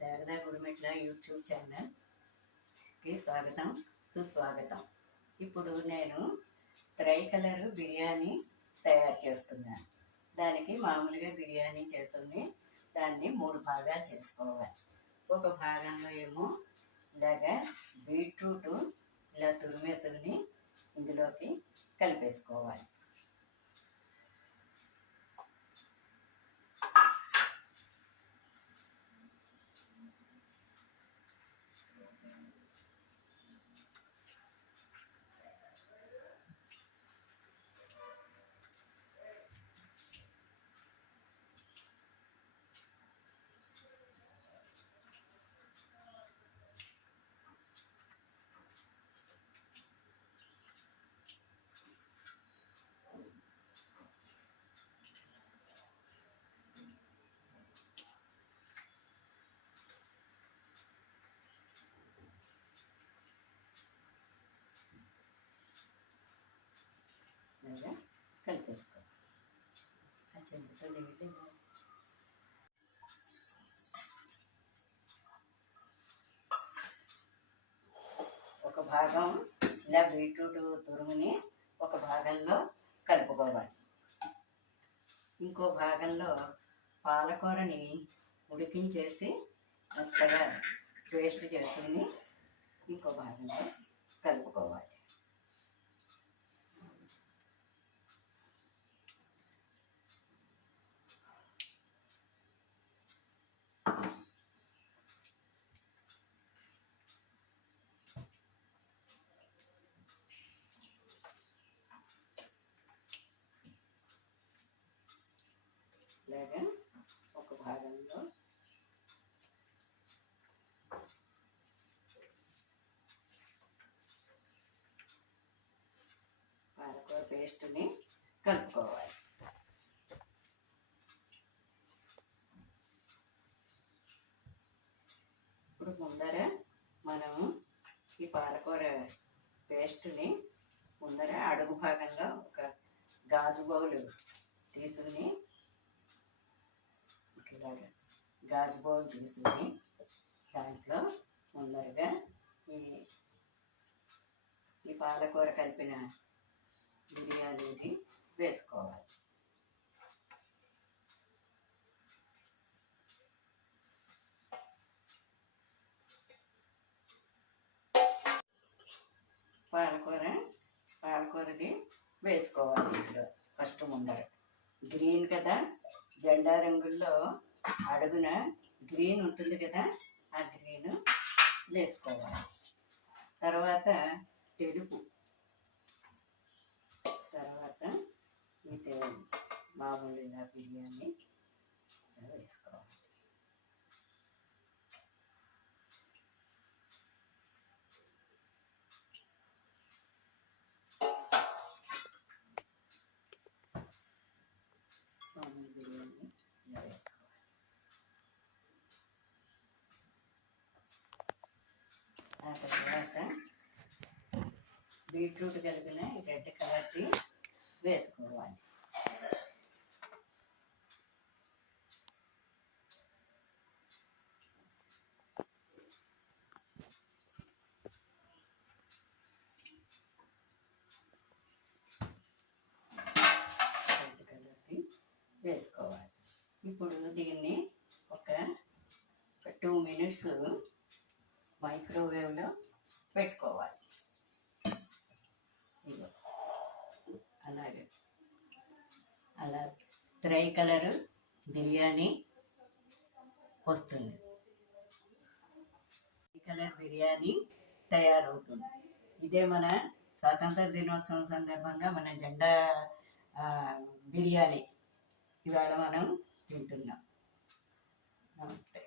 Sharada Gudimetla YouTube ఛానల్కి స్వాగతం సుస్వాగతం. ఇప్పుడు నేను త్రైకలర్ బిర్యానీ తయారు చేస్తున్నాను. దానికి మామూలుగా బిర్యానీ చేసుకుని దాన్ని 3 భాగాలు చేసుకోవాలి. ఒక భాగంలో ఏమో ఇలాగా బీట్రూట్ ఇలా తురిమేసుకుని ఇందులోకి కలిపేసుకోవాలి. కలిపేసుకో చెంబుతో నీళ్ళు ఒక భాగం ఇలా బీట్రూట్ తురుముని ఒక భాగంలో కలుపుకోవాలి. ఇంకో భాగంలో పాలకూరని ఉడికించేసి మెత్తగా పేస్ట్ చేసుకుని ఇంకో భాగంలో కలుపుకోవాలి. ఇలాగా ఒక భాగంలో పాలకూర పేస్ట్ని కలుపుకోవాలి. ఇప్పుడు ముందర మనం ఈ పాలకూర పేస్ట్ని ముందర అడుగు భాగంలో ఒక గాజు బౌలు తీసుకుని ఇలాగా గాజు బౌల్ తీసుకుని దాంట్లో ముందరగా ఈ పాలకూర కలిపిన బిర్యానీని వేసుకోవాలి. పాలకూరది వేసుకోవాలి. ఇందులో ఫస్ట్ ముందర గ్రీన్ కదా, జెండా రంగుల్లో అడుగున గ్రీన్ ఉంటుంది కదా, ఆ గ్రీన్ వేసుకోవాలి. తర్వాత తెలుపు, తర్వాత ఇది మామూలుగా బిర్యానీ వేసుకోవాలి. మామూలు బిర్యానీ ఆ తర్వాత బీట్రూట్ కలిపిన రెడ్ కలర్ది వేసుకోవాలి. రెడ్ కలర్ది వేసుకోవాలి. ఇప్పుడు దీన్ని ఒక 2 minutes మైక్రోవేవ్లో పెట్టుకోవాలి. అలాగే అలా త్రైకలర్ బిర్యానీ వస్తుంది. త్రైకలర్ బిర్యానీ తయారవుతుంది. ఇదే మన స్వాతంత్ర దినోత్సవం సందర్భంగా మన జెండా బిర్యానీ ఇవాళ మనం తింటున్నాం. నమస్తే.